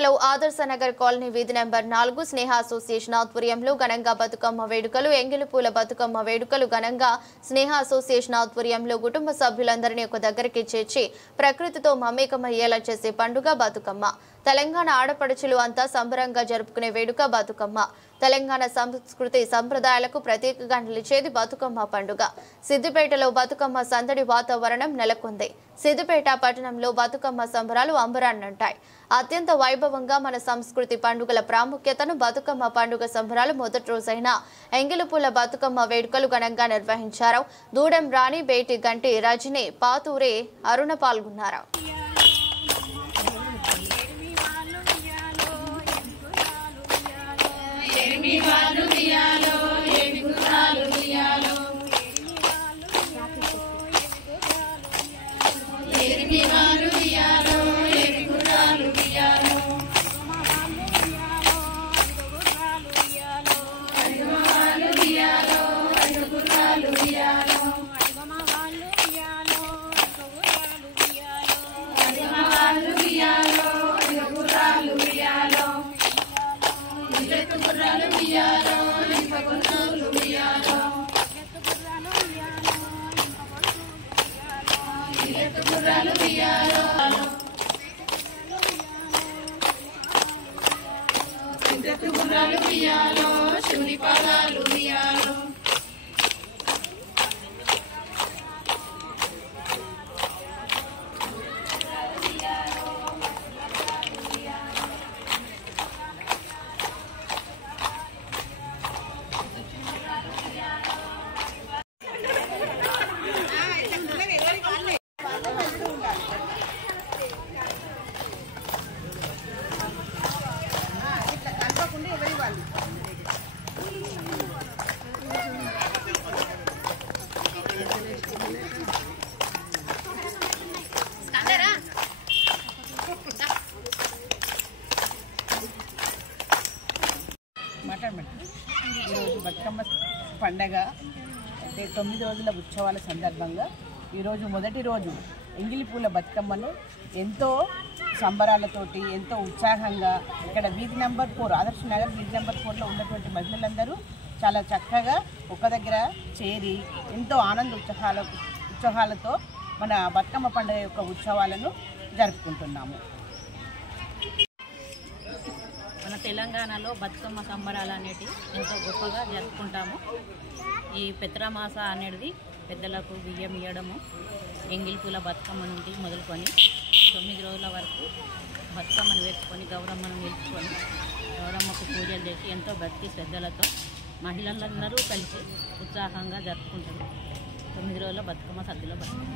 సిద్దిపేటలో ఆదర్శ నగర్ కాలనీ వీధి నెంబర్ 4 స్నేహ అసోసియేషన్ ఆధ్వర్యంలో ఘనంగా బతుకమ్మ వేడుకలు ఎంగిలిపూల బతుకమ్మ వేడుకలు ఘనంగా స్నేహ అసోసియేషన్ ఆధ్వర్యంలో కుటుంబ సభ్యులందరినీ ఒక దగ్గరికి చేర్చి ప్రకృతితో మమేకమయ్యేలా చేసే పండుగ బతుకమ్మ. తెలంగాణ ఆడపడుచులు అంతా సంబరంగా జరుపుకునే వేడుక బతుకమ్మ. తెలంగాణ సంస్కృతి సంప్రదాయాలకు ప్రతీకగా నిలిచేది బతుకమ్మ పండుగ. సిద్దిపేటలో బతుకమ్మ సందడి వాతావరణం నెలకొంది. సిద్దిపేట పట్టణంలో బతుకమ్మ సంబరాలు అంబరాన్నంటాయి. అత్యంత వైభవంగా మన సంస్కృతి పండుగల ప్రాముఖ్యతను బతుకమ్మ పండుగ సంబరాలు మొదటి రోజైన ఎంగిలిపూల బతుకమ్మ వేడుకలు ఘనంగా నిర్వహించారు. దూడెం రాణి, బేటి గంటి, రజని, పాతూరే, అరుణ పాల్గొన్నారు. ఈరోజు బతుకమ్మ పండగ అంటే 9 రోజుల ఉత్సవాల సందర్భంగా ఈరోజు మొదటి రోజు ఎంగిలిపూల బతుకమ్మను ఎంతో సంబరాలతోటి ఎంతో ఉత్సాహంగా ఇక్కడ వీధి నెంబర్ 4 ఆదర్శ నగర్ వీధి నెంబర్ 4లో ఉన్నటువంటి మహిళలందరూ చాలా చక్కగా ఒక దగ్గర చేరి ఎంతో ఆనంద ఉత్సాహాలతో మన బతుకమ్మ పండుగ యొక్క ఉత్సవాలను జరుపుకుంటున్నాము. మన తెలంగాణలో బతుకమ్మ సంబరాలు అనేటివి ఎంతో గొప్పగా జరుపుకుంటాము. ఈ పెత్రమాస అనేది పెద్దలకు బియ్యం ఇవ్వడము, ఎంగిలిపూల బతుకమ్మ నుండి మొదలుకొని 9 రోజుల వరకు బతుకమ్మను వేసుకొని గౌరమ్మను నిలుచుకొని గౌరమ్మకు పూజలు చేసి ఎంతో భక్తి శ్రద్ధలతో మహిళలందరూ కలిసి ఉత్సాహంగా జరుపుకుంటారు. 9 రోజుల బతుకమ్మ సద్దుల బతుకమ్మ.